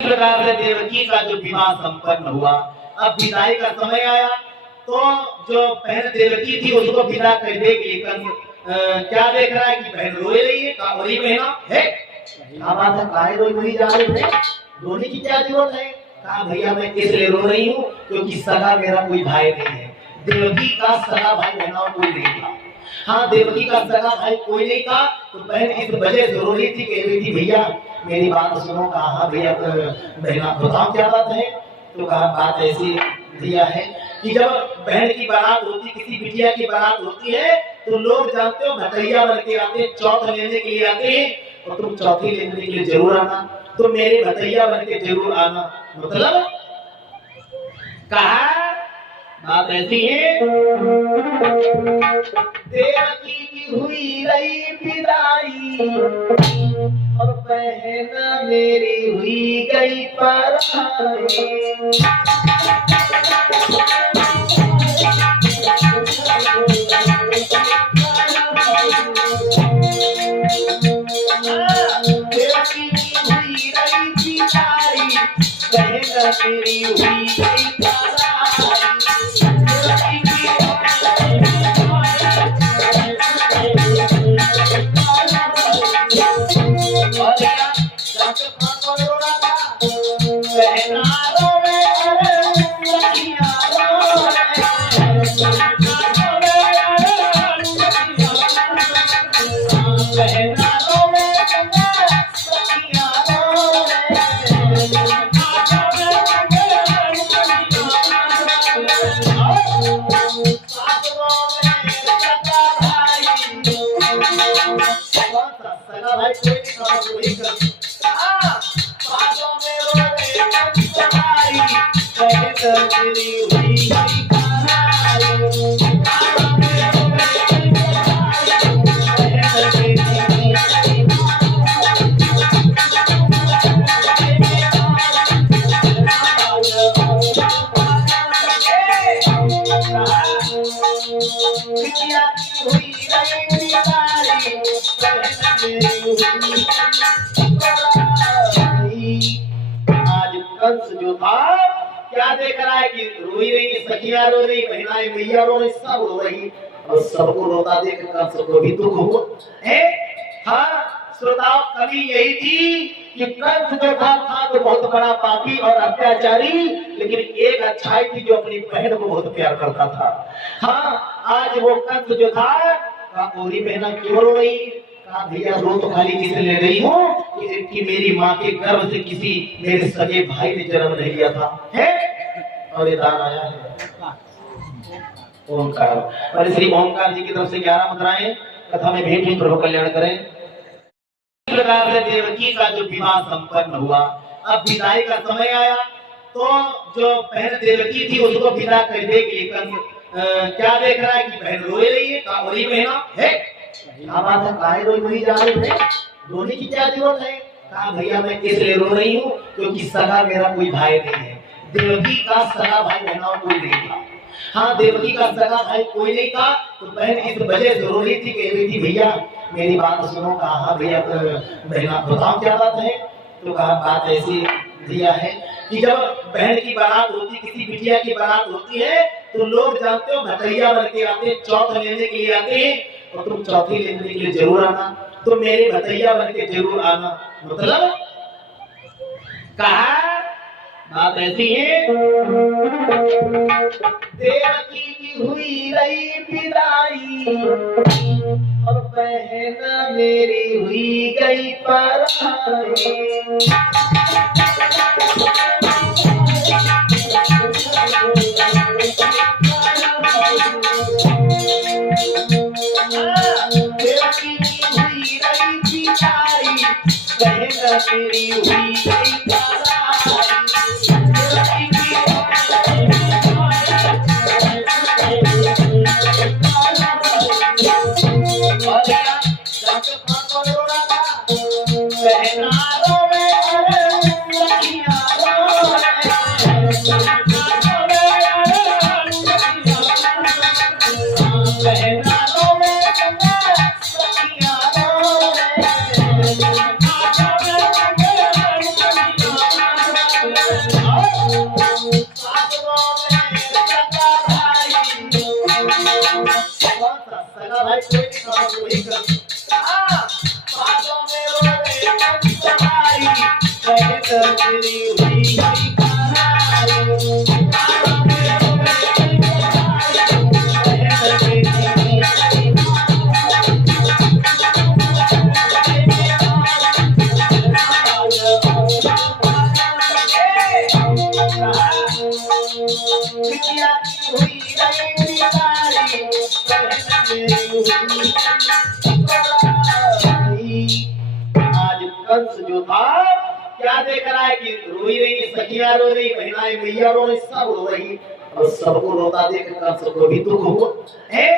इस प्रकार से देवकी का जो विवाह संपन्न हुआ। अब विदाई का समय आया तो जो बहन देवकी थी उसको विदा करने के लिए क्या देख रहा है कि बहन रोए रही है। कहा वही बहना है, क्या बात है, काहे रोई वही जा रही है, रोने की क्या जरूरत है। कहा भैया मैं इसलिए रो रही हूँ क्योंकि सगा मेरा कोई भाई नहीं है। देवकी का सगा भाई बहना कोई नहीं था। हाँ, देवकी का सगा भाई कोई नहीं था तो बहन इस वजह से रो रही थी, कह रही थी भैया मेरी बात सुनो। कहा हाँ भैया बहना बताओ क्या बात है। तो कहा बात ऐसी भैया है कि जब बहन की बारात होती, किसी बिटिया की बारात होती है तो लोग जानते हो भटैया बन के आते हैं, चौथ लेने के लिए आते हैं और तुम चौथी लेने के लिए जरूर आना, तो मेरे भटैया बन के जरूर आना। मतलब कहा बात ऐसी है, देवकी की हुई रही विदाई और बहन मेरी हुई गई पराई। देवकी की हुई रही विदाई, बहन मेरी हुई गई जो था क्या देख रहा है कि रोई रही सखियां रो रही, बहनाएं मैया रो रही, सब रो रही और सबको रोता देख कंस को भी दुख हुआ है। हाँ श्रोताओं, कवि यही थी कि कंस जो था तो बहुत बड़ा पापी और अत्याचारी, लेकिन एक अच्छाई थी जो अपनी बहन को बहुत प्यार करता था। हाँ, आज वो कंस जो था पूरी बहना क्यों रो रही। कहा भैया रो तो खाली किसे ले रही हो कि मेरी माँ के गर्भ से किसी मेरे सगे भाई ने जन्म नहीं लिया था है और ये दान आया है ओंकार। और श्री ओंकार जी की तरफ से 11 मुद्राएं कथा में भेंट हुई, प्रभु कल्याण करें। इस प्रकार से देवकी का जो विवाह संपन्न हुआ। अब विदाई का समय आया तो जो बहन देवकी थी उसको विदा करने के लिए क्या देख रहा है कि बहन रोए रही है। कहा वही बहना है, क्या बात है, काहे रोई वही जा रही है, रोने की क्या जरूरत है। कहा भैया मैं इसलिए रो रही हूँ क्योंकि सगा मेरा कोई भाई नहीं है। देवकी का सगा भाई बहना कोई नहीं था। हाँ, देवकी का सगा भाई कोई नहीं था तो बहन इस वजह से रो रही थी, कह रही थी भैया मेरी बात सुनो। कहा हाँ भैया बहना बताओ क्या बात है। तो कहा बात ऐसी भैया है कि जब बहन की बारात होती, किसी बिटिया की बारात होती है तो लोग जानते हो भटैया बन के आते हैं, चौथ लेने के लिए आते हैं और तुम चौथी लेने के लिए जरूर आना, तो मेरे भटैया बन के जरूर आना। मतलब कहा बात ऐसी है, देवकी की हुई रही विदाई और बहन मेरी हुई गई पराई। देवकी की हुई रही विदाई, बहन मेरी हुई गई पराई। भाई कोई नहीं कहा तो वही कर पादों में रोवे कंस भाई कहे तेरी हुई कहानी पादों में रोवे कंस भाई कहे तेरी आज कंस जो था क्या देख रहा है कि रोई रही सखियां रो रही महिलाएं मैया रो रही सब रो रही और सबको रोता देख कंस को भी दुख हुआ है।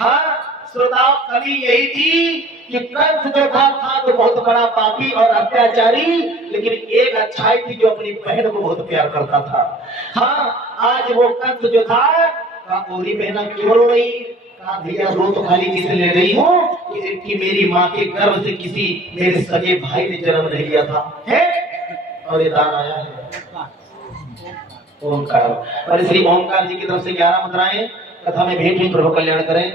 हाँ श्रोताओं कवि यही थी कि कंस जो था तो बहुत बड़ा पापी और अत्याचारी लेकिन एक अच्छाई थी जो अपनी बहन को बहुत प्यार करता था। हाँ आज वो कंस जो था पूरी बहना क्यों रो रही भैया रो तो खाली किसे ले रही हो कि मेरी माँ के गर्भ से किसी मेरे सगे भाई ने जन्म नहीं लिया था है और ये दान आया है ओमकार और श्री ओमकार जी की तरफ से 11 मुद्राएं कथा में भेंट प्रभु कल्याण करें।